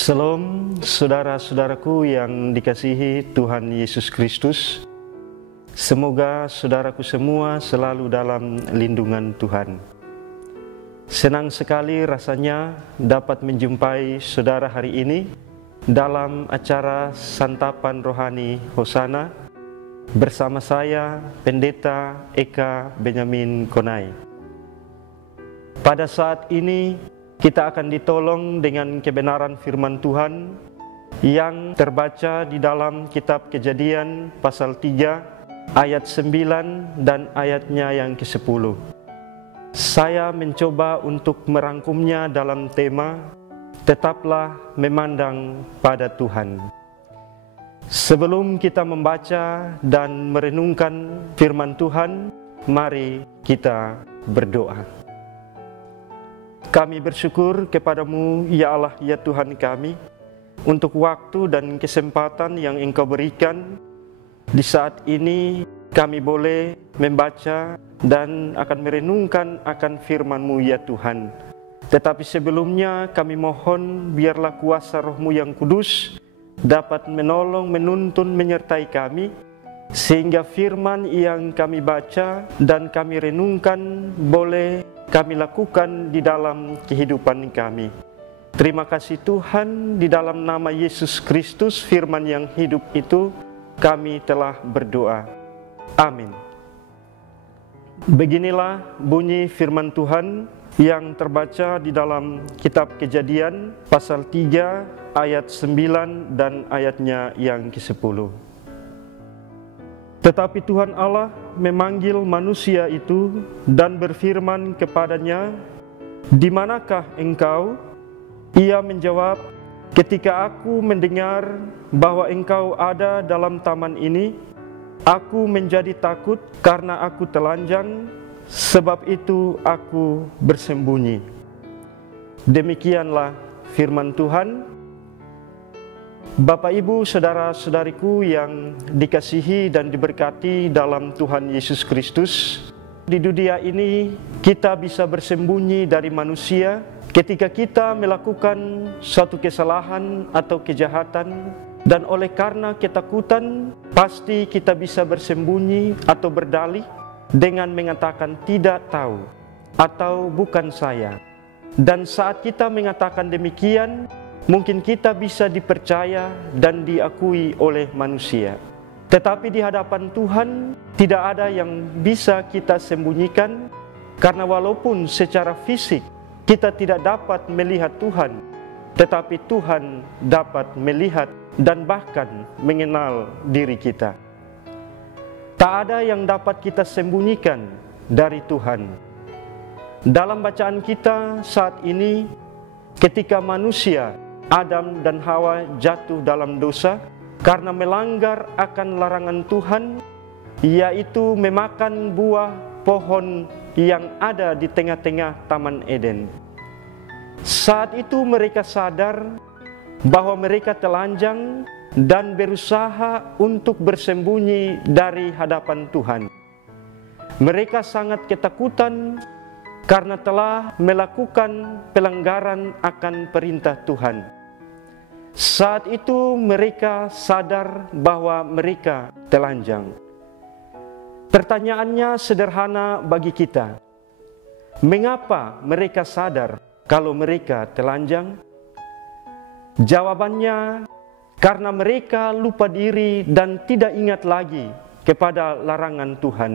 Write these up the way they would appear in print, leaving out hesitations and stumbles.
Shalom saudara-saudaraku yang dikasihi Tuhan Yesus Kristus. Semoga saudaraku semua selalu dalam lindungan Tuhan. Senang sekali rasanya dapat menjumpai saudara hari ini dalam acara Santapan Rohani Hosana bersama saya, Pendeta Eka Benyamin Konai. Pada saat ini kita akan ditolong dengan kebenaran firman Tuhan yang terbaca di dalam kitab Kejadian pasal 3 ayat 9 dan ayatnya yang ke-10. Saya mencoba untuk merangkumnya dalam tema Tetaplah Memandang pada Tuhan. Sebelum kita membaca dan merenungkan firman Tuhan, mari kita berdoa. Kami bersyukur kepadamu, ya Allah, ya Tuhan kami, untuk waktu dan kesempatan yang Engkau berikan. Di saat ini kami boleh membaca dan akan merenungkan akan firman-Mu, ya Tuhan. Tetapi sebelumnya kami mohon biarlah kuasa Roh-Mu yang kudus dapat menolong, menuntun, menyertai kami, sehingga firman yang kami baca dan kami renungkan boleh kami lakukan di dalam kehidupan kami. Terima kasih Tuhan, di dalam nama Yesus Kristus, firman yang hidup itu, kami telah berdoa. Amin. Beginilah bunyi firman Tuhan yang terbaca di dalam kitab Kejadian pasal 3 ayat 9 dan ayatnya yang ke-10. Tetapi Tuhan Allah memanggil manusia itu dan berfirman kepadanya, "Di manakah engkau?" Ia menjawab, "Ketika aku mendengar bahwa engkau ada dalam taman ini, aku menjadi takut karena aku telanjang, sebab itu aku bersembunyi." Demikianlah firman Tuhan. Bapak, Ibu, saudara-saudariku yang dikasihi dan diberkati dalam Tuhan Yesus Kristus, di dunia ini kita bisa bersembunyi dari manusia ketika kita melakukan suatu kesalahan atau kejahatan, dan oleh karena ketakutan pasti kita bisa bersembunyi atau berdalih dengan mengatakan tidak tahu atau bukan saya. Dan saat kita mengatakan demikian, mungkin kita bisa dipercaya dan diakui oleh manusia. Tetapi di hadapan Tuhan tidak ada yang bisa kita sembunyikan, karena walaupun secara fisik kita tidak dapat melihat Tuhan, tetapi Tuhan dapat melihat dan bahkan mengenal diri kita. Tak ada yang dapat kita sembunyikan dari Tuhan. Dalam bacaan kita saat ini, ketika manusia Adam dan Hawa jatuh dalam dosa karena melanggar akan larangan Tuhan, yaitu memakan buah pohon yang ada di tengah-tengah Taman Eden. Saat itu mereka sadar bahwa mereka telanjang dan berusaha untuk bersembunyi dari hadapan Tuhan. Mereka sangat ketakutan karena telah melakukan pelanggaran akan perintah Tuhan. Saat itu mereka sadar bahwa mereka telanjang. Pertanyaannya sederhana bagi kita. Mengapa mereka sadar kalau mereka telanjang? Jawabannya, karena mereka lupa diri dan tidak ingat lagi kepada larangan Tuhan.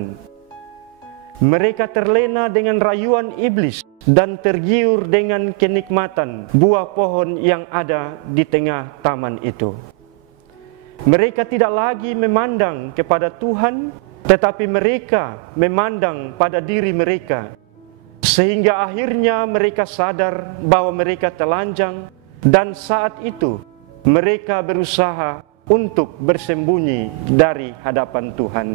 Mereka terlena dengan rayuan iblis dan tergiur dengan kenikmatan buah pohon yang ada di tengah taman itu. Mereka tidak lagi memandang kepada Tuhan, tetapi mereka memandang pada diri mereka. Sehingga akhirnya mereka sadar bahwa mereka telanjang, dan saat itu mereka berusaha untuk bersembunyi dari hadapan Tuhan.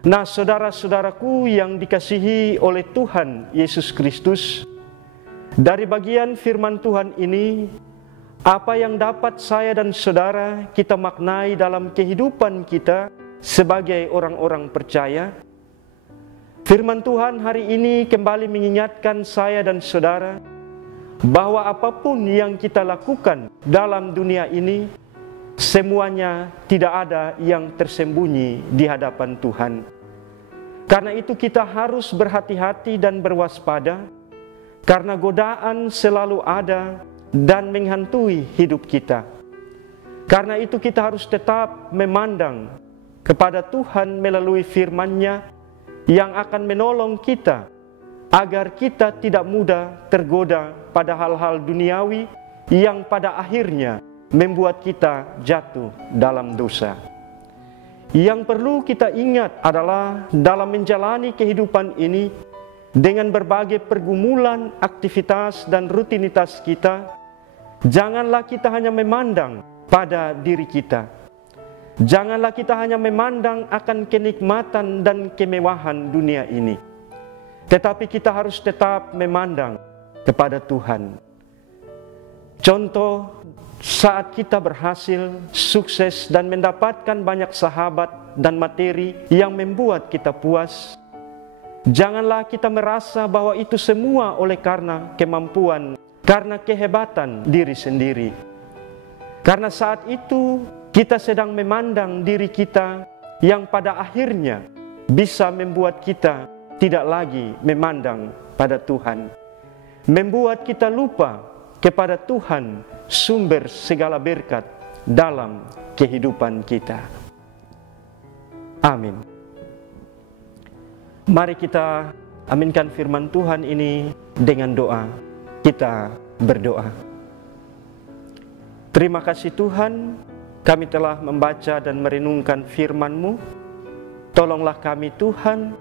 Nah, saudara-saudaraku yang dikasihi oleh Tuhan Yesus Kristus, dari bagian firman Tuhan ini, apa yang dapat saya dan saudara kita maknai dalam kehidupan kita sebagai orang-orang percaya? Firman Tuhan hari ini kembali mengingatkan saya dan saudara bahwa apapun yang kita lakukan dalam dunia ini, semuanya tidak ada yang tersembunyi di hadapan Tuhan. Karena itu kita harus berhati-hati dan berwaspada, karena godaan selalu ada dan menghantui hidup kita. Karena itu kita harus tetap memandang kepada Tuhan melalui firman-Nya yang akan menolong kita agar kita tidak mudah tergoda pada hal-hal duniawi yang pada akhirnya membuat kita jatuh dalam dosa. Yang perlu kita ingat adalah dalam menjalani kehidupan ini dengan berbagai pergumulan, aktivitas dan rutinitas kita, janganlah kita hanya memandang pada diri kita. Janganlah kita hanya memandang akan kenikmatan dan kemewahan dunia ini, tetapi kita harus tetap memandang kepada Tuhan. Contoh, saat kita berhasil, sukses, dan mendapatkan banyak sahabat dan materi yang membuat kita puas, janganlah kita merasa bahwa itu semua oleh karena kemampuan, karena kehebatan diri sendiri. Karena saat itu kita sedang memandang diri kita yang pada akhirnya bisa membuat kita tidak lagi memandang pada Tuhan, membuat kita lupa kepada Tuhan, sumber segala berkat dalam kehidupan kita. Amin. Mari kita aminkan firman Tuhan ini dengan doa. Kita berdoa. Terima kasih Tuhan, kami telah membaca dan merenungkan firman-Mu. Tolonglah kami Tuhan,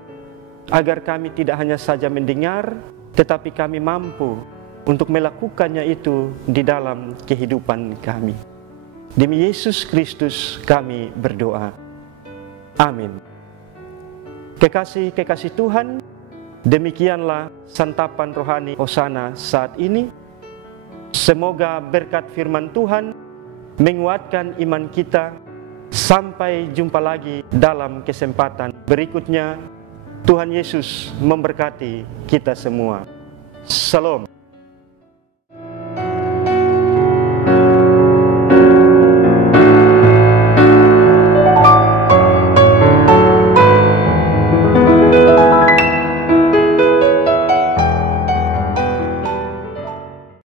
agar kami tidak hanya saja mendengar, tetapi kami mampu untuk melakukannya itu di dalam kehidupan kami. Demi Yesus Kristus kami berdoa. Amin. Kekasih-kekasih Tuhan, demikianlah santapan rohani Hosana saat ini. Semoga berkat firman Tuhan menguatkan iman kita. Sampai jumpa lagi dalam kesempatan berikutnya. Tuhan Yesus memberkati kita semua. Salam.